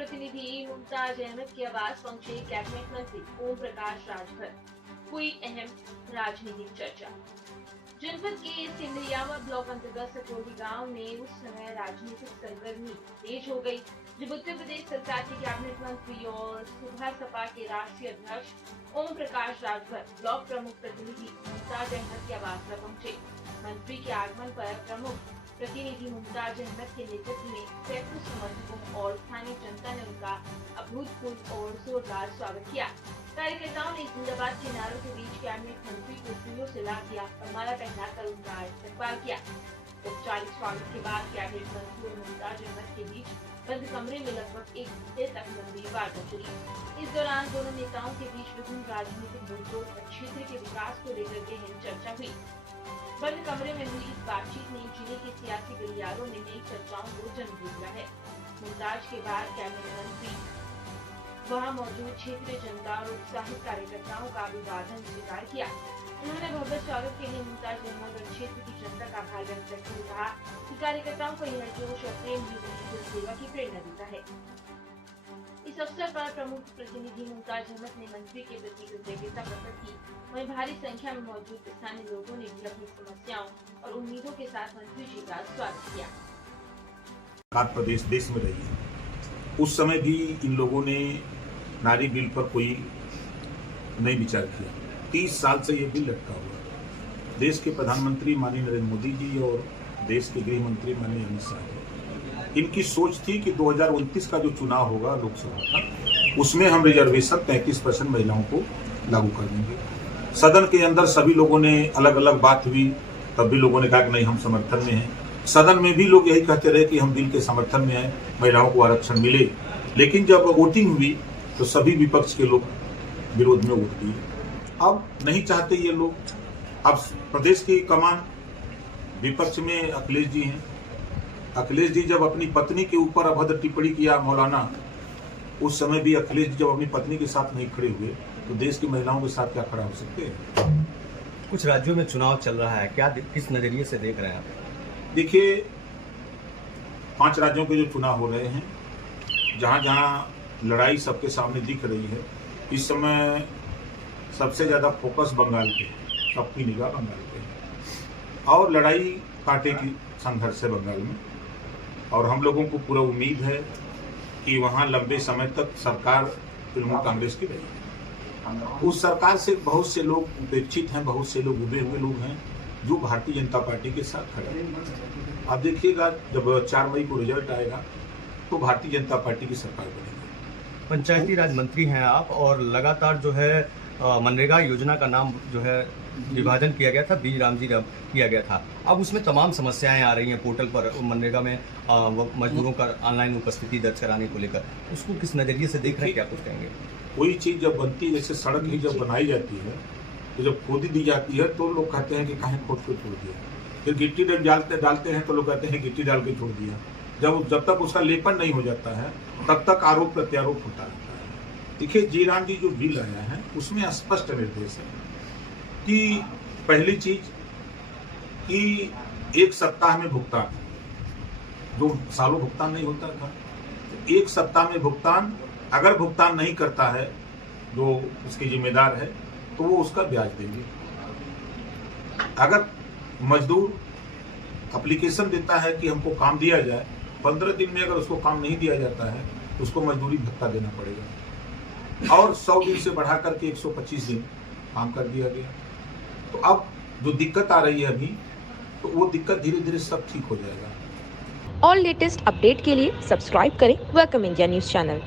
प्रतिनिधि मुमताज अहमद के आवास पहुंचे कैबिनेट मंत्री ओम प्रकाश राजभर। हुई अहम राजनीतिक चर्चा। जनपद के सिंधरियावा ब्लॉक अंतर्गत सकोली गांव में उस समय राजनीतिक सरगर्मी तेज हो गई जब उत्तर प्रदेश सरकार के कैबिनेट मंत्री और सुबह सपा के राष्ट्रीय अध्यक्ष ओम प्रकाश राजभर ब्लॉक प्रमुख प्रतिनिधि मुमताज अहमद के आवास पर पहुंचे। मंत्री के आगमन पर प्रमुख प्रतिनिधि मुमताज अहमद के नेतृत्व में सैकड़ों समर्थकों और स्थानीय जनता ने उनका अभूतपूर्व और जोरदार स्वागत किया। कार्यकर्ताओं ने जिंदाबाद के नारों के बीच कैबिनेट मंत्री को फूलों से ला दिया और माला पहनाकर उनका इस्तकबाल किया। औपचारिक स्वागत के बाद कैबिनेट मंत्री और मुमताज अहमद के बीच बंद कमरे में लगभग 1 घंटे तक लंबी वार्ता चली। इस दौरान दोनों नेताओं के बीच विभिन्न राजनीतिक मुद्दों और क्षेत्र के विकास को लेकर गहन चर्चा हुई। बंद कमरे में हुई इस बातचीत ने जिले के सियासी गलियारों में नई चर्चाओं को जन्म दिया है। मुमताज के बाद कैबिनेट मंत्री वहां मौजूद क्षेत्रीय जनता और उत्साहित कार्यकर्ताओं का अभिवादन स्वीकार किया। उन्होंने भव्य स्वागत के लिए मुमताज अहमद और क्षेत्र की जनता का आभार व्यक्त करते हुए कहा कि कार्यकर्ताओं को यह जोश और प्रेम भी उनकी सेवा की प्रेरणा देता है। इस अवसर पर प्रमुख प्रतिनिधि मुमताज अहमद ने मंत्री के प्रति कृतज्ञता प्रकट की। वहीं भारी संख्या में मौजूद स्थानीय लोगों ने भी अपनी समस्याओं और उम्मीदों के साथ मंत्री जी का स्वागत किया। प्रदेश देश में रही है, उस समय भी इन लोगों ने नारी बिल पर कोई नहीं विचार किया। 30 साल से ये बिल लटका हुआ। देश के प्रधानमंत्री माननीय नरेंद्र मोदी जी और देश के गृह मंत्री माननीय अमित शाह, इनकी सोच थी कि 2029 का जो चुनाव होगा लोकसभा का, उसमें हम रिजर्वेशन 33% महिलाओं को लागू कर देंगे। सदन के अंदर सभी लोगों ने अलग अलग बात हुई, तब भी लोगों ने कहा कि नहीं, हम समर्थन में हैं। सदन में भी लोग यही कहते रहे कि हम बिल के समर्थन में हैं, महिलाओं को आरक्षण मिले। लेकिन जब वोटिंग हुई तो सभी विपक्ष के लोग विरोध में वोट दिए। अब नहीं चाहते ये लोग। अब प्रदेश की कमान विपक्ष में अखिलेश जी हैं। अखिलेश जी जब अपनी पत्नी के ऊपर अभद्र टिप्पणी किया मौलाना, उस समय भी अखिलेश जी जब अपनी पत्नी के साथ नहीं खड़े हुए तो देश की महिलाओं के साथ क्या खड़ा हो सकते हैं। कुछ राज्यों में चुनाव चल रहा है, क्या किस नजरिए से देख रहे हैं आप? देखिए, 5 राज्यों के जो चुनाव हो रहे हैं, जहां जहां लड़ाई सबके सामने दिख रही है, इस समय सबसे ज़्यादा फोकस बंगाल पे, सबकी निगाह बंगाल पे है और लड़ाई कांटे की संघर्ष है बंगाल में। और हम लोगों को पूरा उम्मीद है कि वहाँ लंबे समय तक सरकार तृणमूल कांग्रेस की रहेगी। उस सरकार से बहुत से लोग उपेक्षित हैं, बहुत से लोग उबे हुए लोग हैं जो भारतीय जनता पार्टी के साथ खड़े हैं। आप देखिएगा, जब 4 मई को रिजल्ट आएगा तो भारतीय जनता पार्टी की सरकार बनेगी। पंचायती राज मंत्री हैं आप, और लगातार जो है मनरेगा योजना का नाम जो है विभाजन किया गया था, बी रामजी किया गया था। अब उसमें तमाम समस्याएं आ रही हैं पोर्टल पर, मनरेगा में मजदूरों का ऑनलाइन उपस्थिति दर्ज कराने को लेकर, उसको किस नजरिए से देख रहे हैं, क्या कुछ कहेंगे? कोई चीज़ जब बनती है, जैसे सड़क ही जब बनाई जाती है तो जब खोदी दी जाती है तो लोग कहते हैं कि कहीं खोद को छोड़ दिया। फिर गिट्टी डालते हैं तो लोग कहते हैं गिट्टी डाल के छोड़ दिया। जब तक उसका लेपन नहीं हो जाता है तब तक आरोप प्रत्यारोप होता रहता है। देखिए, जी राम जी जो बिल आया है उसमें स्पष्ट निर्देश है कि पहली चीज कि 1 सप्ताह में भुगतान, जो सालों भुगतान नहीं होता था, 1 सप्ताह में भुगतान। अगर भुगतान नहीं करता है जो उसके जिम्मेदार है तो वो उसका ब्याज देंगे। अगर मजदूर एप्लीकेशन देता है कि हमको काम दिया जाए, 15 दिन में अगर उसको काम नहीं दिया जाता है तो उसको मजदूरी भत्ता देना पड़ेगा। और 100 दिन से बढ़ा करके 125 दिन काम कर दिया गया। तो अब जो दिक्कत आ रही है अभी, तो वो दिक्कत धीरे धीरे सब ठीक हो जाएगा। और लेटेस्ट अपडेट के लिए सब्सक्राइब करें वेलकम इंडिया न्यूज चैनल।